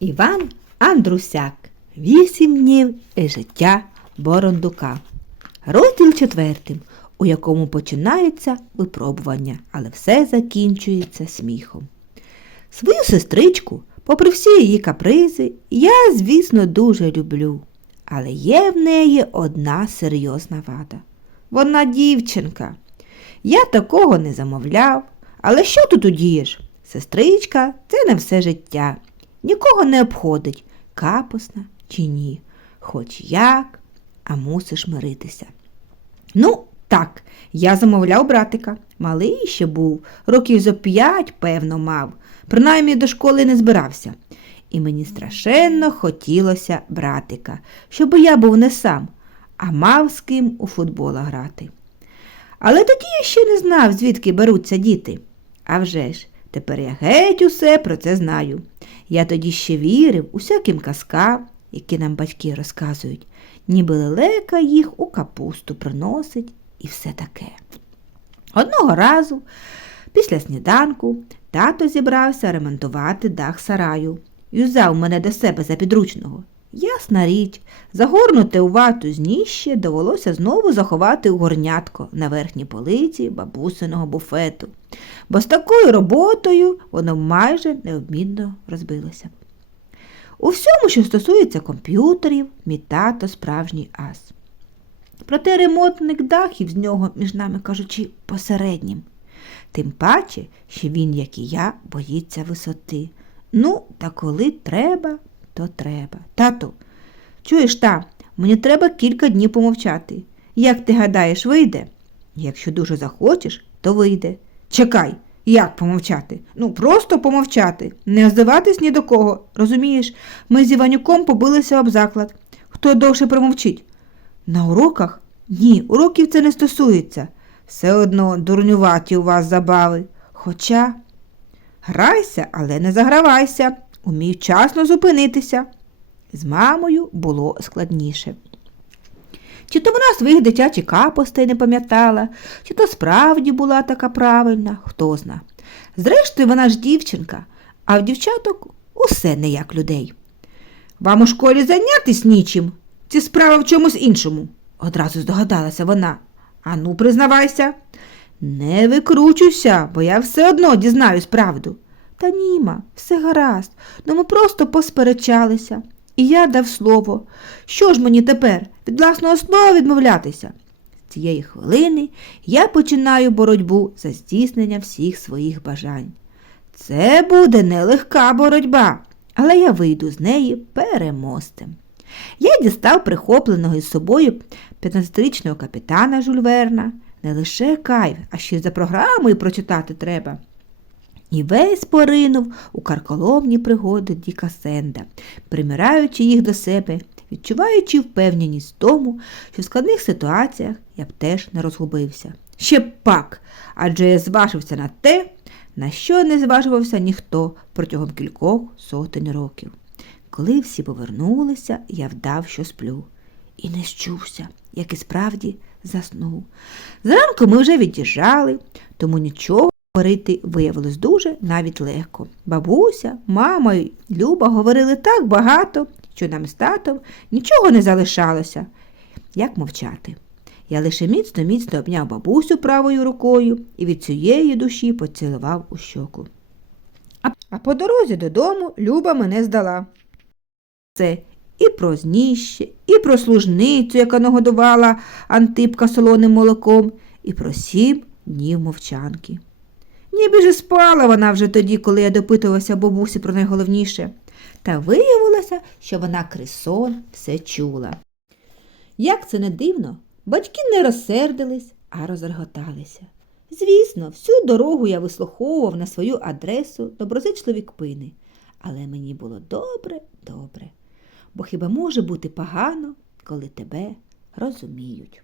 Іван Андрусяк. Вісім днів і життя Борондука. Розділ четвертий, у якому починаються випробування, але все закінчується сміхом. Свою сестричку, попри всі її капризи, я, звісно, дуже люблю. Але є в неї одна серйозна вада. Вона дівчинка. Я такого не замовляв. Але що тут удієш? Сестричка це не все життя. Нікого не обходить, капосна чи ні. Хоч як, а мусиш миритися. Ну, так, я замовляв братика. Малий ще був, років зо п'ять, певно, мав, принаймні до школи не збирався. І мені страшенно хотілося братика, щоб я був не сам, а мав з ким у футбола грати. Але тоді я ще не знав, звідки беруться діти. А вже ж, тепер я геть усе про це знаю. Я тоді ще вірив усяким казкам, які нам батьки розказують, ніби лелека їх у капусту приносить і все таке. Одного разу, після сніданку, тато зібрався ремонтувати дах сараю і взяв мене до себе за підручного. Ясна річ, загорнуте у вату зніще довелося знову заховати у горнятко на верхній полиці бабусиного буфету, бо з такою роботою воно майже необмінно розбилося. У всьому, що стосується комп'ютерів, мій тато справжній ас. Проте ремонтник дахів з нього, між нами кажучи, посереднім. Тим паче, що він, як і я, боїться висоти. Ну, та коли треба, то треба. Тату, чуєш та, мені треба кілька днів помовчати. Як ти гадаєш, вийде? Якщо дуже захочеш, то вийде. Чекай, як помовчати? Ну, просто помовчати, не озиватись ні до кого. Розумієш, ми з Іванюком побилися об заклад. Хто довше промовчить? На уроках? Ні, уроків це не стосується. Все одно дурнюваті у вас забави. Хоча грайся, але не загравайся, умій вчасно зупинитися. З мамою було складніше. Чи то вона своїх дитячих капостей не пам'ятала, чи то справді була така правильна, хто зна. Зрештою, вона ж дівчинка, а в дівчаток усе не як людей. Вам у школі зайнятись нічим? Ці справа в чомусь іншому, одразу здогадалася вона. Ану, признавайся. Не викручуйся, бо я все одно дізнаюсь правду. Та німа, все гаразд, ну ми просто посперечалися. І я дав слово. Що ж мені тепер від власного слова відмовлятися? З цієї хвилини я починаю боротьбу за здійснення всіх своїх бажань. Це буде нелегка боротьба, але я вийду з неї переможцем. Я дістав прихопленого із собою 15-річного капітана Жульверна. Не лише кайф, а ще й за програмою прочитати треба. І весь поринув у карколомні пригоди Діка Сенда, примираючи їх до себе, відчуваючи впевненість в тому, що в складних ситуаціях я б теж не розгубився. Ще пак, адже я зважився на те, на що не зважувався ніхто протягом кількох сотень років. Коли всі повернулися, я вдав, що сплю, і не щувся, як і справді заснув. Зранку ми вже від'їжджали, тому нічого говорити виявилось дуже навіть легко. Бабуся, мама й Люба говорили так багато, що нам з татом нічого не залишалося. Як мовчати? Я лише міцно міцно обняв бабусю правою рукою і від цієї душі поцілував у щоку. А, по дорозі додому Люба мене здала. Це і про зніще, і про служницю, яка нагодувала Антипка солоним молоком, і про сім днів мовчанки. Ніби ж спала вона вже тоді, коли я допитувався бабусі про найголовніше. Та виявилося, що вона крисон все чула. Як це не дивно, батьки не розсердились, а розреготалися. Звісно, всю дорогу я вислуховував на свою адресу доброзичливі кпини, але мені було добре, добре. Бо хіба може бути погано, коли тебе розуміють?